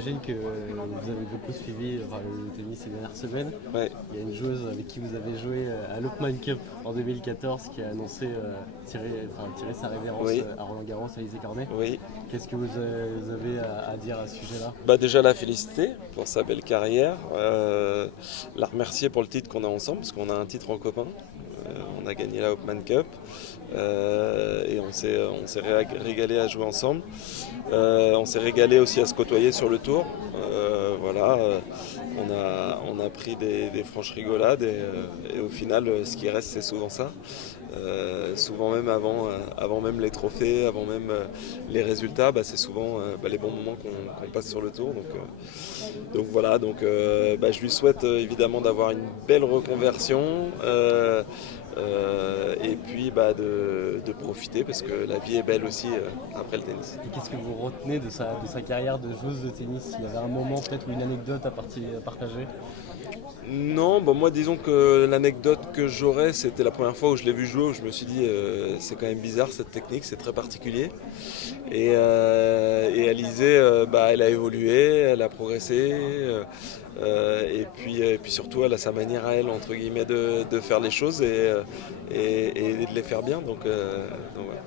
j'imagine que vous avez beaucoup suivi le tennis ces dernières semaines. Ouais, Il y a une joueuse avec qui vous avez joué à l'Open Cup en 2014 qui a annoncé tirer sa révérence oui, à Roland Garros, à Alizé Cornet. oui. Qu'est-ce que vous avez à dire à ce sujet-là? Bah déjà la féliciter pour sa belle carrière, la remercier pour le titre qu'on a ensemble, parce qu'on a un titre en commun. On a gagné la Hopman Cup et on s'est régalé à jouer ensemble. On s'est régalé aussi à se côtoyer sur le tour. Voilà, on a pris des franches rigolades et au final, ce qui reste, c'est souvent ça. Souvent même avant même les trophées, avant même les résultats, bah, c'est souvent les bons moments qu'on passe sur le tour. Donc voilà, je lui souhaite évidemment d'avoir une belle reconversion et puis de profiter parce que la vie est belle aussi après le tennis. Et qu'est-ce que vous retenez de sa carrière de joueuse de tennis? Il y avait un moment peut-être ou une anecdote à partager? Non, bon, moi disons que l'anecdote que j'aurais, c'était la première fois où je l'ai vu jouer, où je me suis dit c'est quand même bizarre cette technique, c'est très particulier. Et Alizé, elle a évolué, elle a progressé, et puis surtout elle a sa manière à elle entre guillemets de faire les choses et de les faire bien. Donc voilà.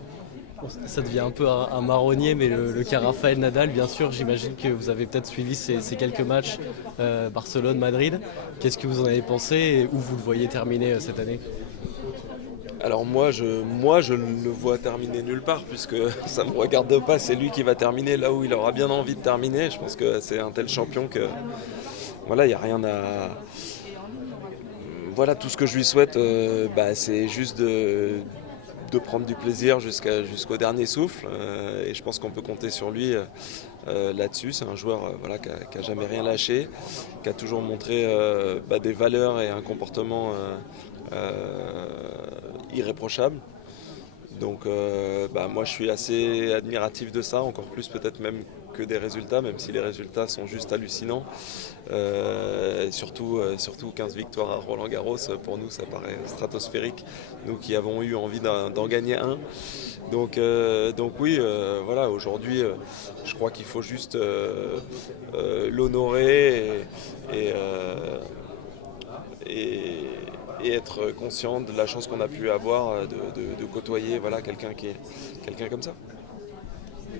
Bon, ça devient un peu un marronnier, mais le cas Rafael Nadal, bien sûr, j'imagine que vous avez peut-être suivi ces quelques matchs Barcelone-Madrid. Qu'est-ce que vous en avez pensé et où vous le voyez terminer cette année? Alors moi je ne le vois terminer nulle part puisque ça ne me regarde pas, c'est lui qui va terminer là où il aura bien envie de terminer. Je pense que c'est un tel champion que voilà, il n'y a rien à. Voilà, tout ce que je lui souhaite, c'est juste de prendre du plaisir jusqu'au dernier souffle. Et je pense qu'on peut compter sur lui là-dessus. C'est un joueur voilà, qui a jamais rien lâché, qui a toujours montré des valeurs et un comportement irréprochable. Donc moi je suis assez admiratif de ça, encore plus peut-être même que des résultats, même si les résultats sont juste hallucinants. Surtout 15 victoires à Roland Garros, pour nous ça paraît stratosphérique, nous qui avons eu envie d'en gagner un. Donc oui, voilà, aujourd'hui je crois qu'il faut juste l'honorer et, euh, et- et être conscient de la chance qu'on a pu avoir de côtoyer voilà, quelqu'un comme ça.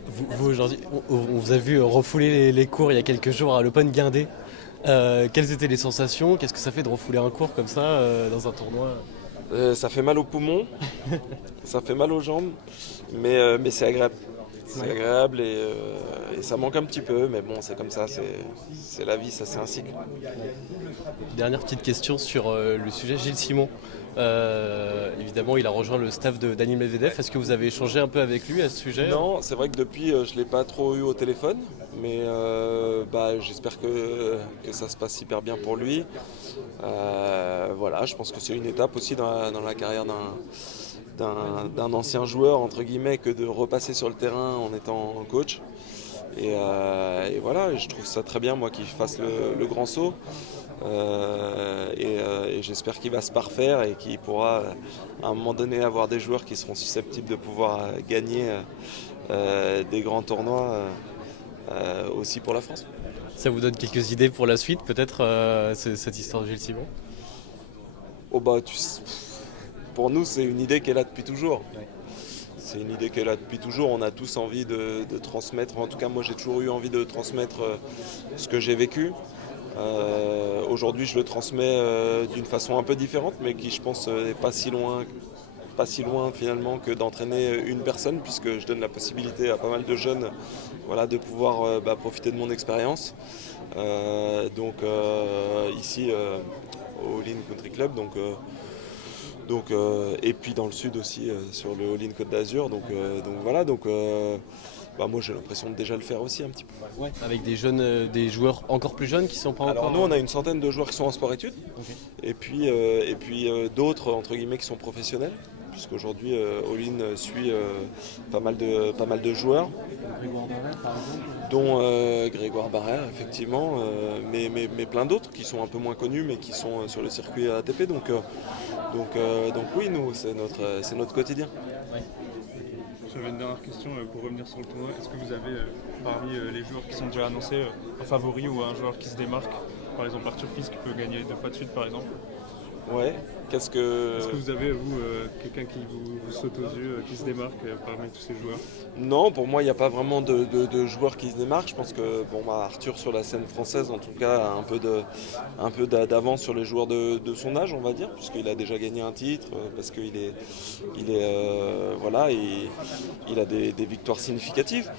Vous, aujourd'hui, on vous a vu refouler les cours il y a quelques jours à l'Open Guindé. Quelles étaient les sensations? Qu'est-ce que ça fait de refouler un cours comme ça dans un tournoi? Ça fait mal aux poumons, ça fait mal aux jambes, mais c'est agréable. C'est Ouais. agréable et ça manque un petit peu, mais bon, c'est comme ça, c'est la vie, ça c'est un cycle. Dernière petite question sur le sujet Gilles Simon. Évidemment, il a rejoint le staff de Daniil Medvedev. Est-ce que vous avez échangé un peu avec lui à ce sujet? Non, c'est vrai que depuis, je ne l'ai pas trop eu au téléphone, mais j'espère que ça se passe hyper bien pour lui. Voilà, je pense que c'est une étape aussi dans la carrière d'un ancien joueur, entre guillemets, que de repasser sur le terrain en étant coach. Et voilà, je trouve ça très bien, moi, qu'il fasse le grand saut. Et j'espère qu'il va se parfaire et qu'il pourra, à un moment donné, avoir des joueurs qui seront susceptibles de pouvoir gagner des grands tournois aussi pour la France. Ça vous donne quelques idées pour la suite, peut-être, cette histoire de Gilles Simon? Oh bah, pour nous, c'est une idée qui est là depuis toujours. Ouais. C'est une idée qui est là depuis toujours. On a tous envie de transmettre. En tout cas, moi, j'ai toujours eu envie de transmettre ce que j'ai vécu. Aujourd'hui, je le transmets d'une façon un peu différente, mais qui, je pense, n'est pas si loin finalement que d'entraîner une personne, puisque je donne la possibilité à pas mal de jeunes voilà, de pouvoir profiter de mon expérience. Ici, au All In Country Club. Et puis dans le sud aussi, sur le All In Côte d'Azur. Voilà, moi j'ai l'impression de déjà le faire aussi un petit peu. Ouais. Avec des jeunes, des joueurs encore plus jeunes qui sont pas Alors encore. nous on a une centaine de joueurs qui sont en sport-études, Ok. et puis d'autres entre guillemets qui sont professionnels, puisqu'aujourd'hui All In suit pas mal de joueurs, Grégoire Barrère, par exemple. dont Grégoire Barrère effectivement, mais plein d'autres qui sont un peu moins connus mais qui sont sur le circuit ATP. Donc oui, nous c'est notre quotidien. Ouais. J'avais une dernière question pour revenir sur le tournoi. Est-ce que vous avez, parmi les joueurs qui sont déjà annoncés, un favori ou un joueur qui se démarque? Par exemple, Arthur Fils qui peut gagner 2 fois de suite, par exemple. Ouais, qu'est-ce que... Est-ce que vous avez, vous, quelqu'un qui vous saute aux yeux, qui se démarque parmi tous ces joueurs? Non, pour moi, il n'y a pas vraiment de joueurs qui se démarquent. Je pense que Arthur, sur la scène française, en tout cas, a un peu d'avance sur les joueurs de son âge, on va dire, puisqu'il a déjà gagné un titre, parce qu'il est, voilà, il a des victoires significatives.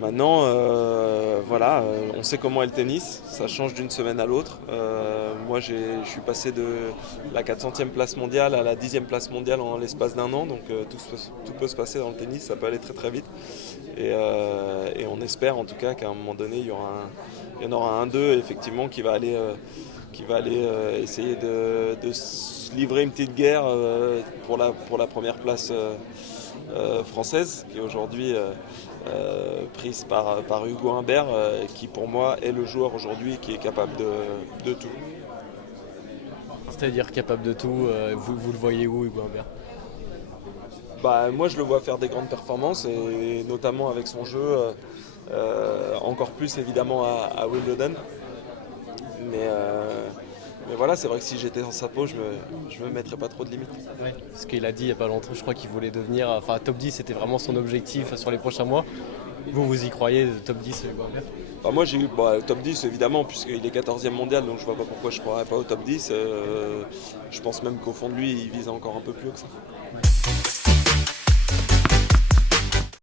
Maintenant, on sait comment est le tennis, ça change d'une semaine à l'autre. Moi, je suis passé de la 400e place mondiale à la 10e place mondiale en l'espace d'un an, donc tout peut se passer dans le tennis, ça peut aller très très vite. Et on espère en tout cas qu'à un moment donné, il y en aura un d'eux effectivement qui va aller essayer de se livrer une petite guerre pour la première place française, qui est aujourd'hui prise par Hugo Humbert, qui pour moi est le joueur aujourd'hui qui est capable de tout. C'est-à-dire capable de tout, vous le voyez où, Hugo Humbert? Moi je le vois faire des grandes performances, et notamment avec son jeu, encore plus évidemment à Wimbledon. Mais voilà, c'est vrai que si j'étais dans sa peau, je me mettrais pas trop de limites. Ouais. Ce qu'il a dit il n'y a pas longtemps, je crois qu'il voulait devenir. Enfin, top 10, c'était vraiment son objectif sur les prochains mois. Vous y croyez, top 10, Hugo Humbert? Moi j'ai eu le top 10 évidemment, puisqu'il est 14e mondial, donc je vois pas pourquoi je ne croirais pas au top 10. Je pense même qu'au fond de lui, il vise encore un peu plus haut que ça.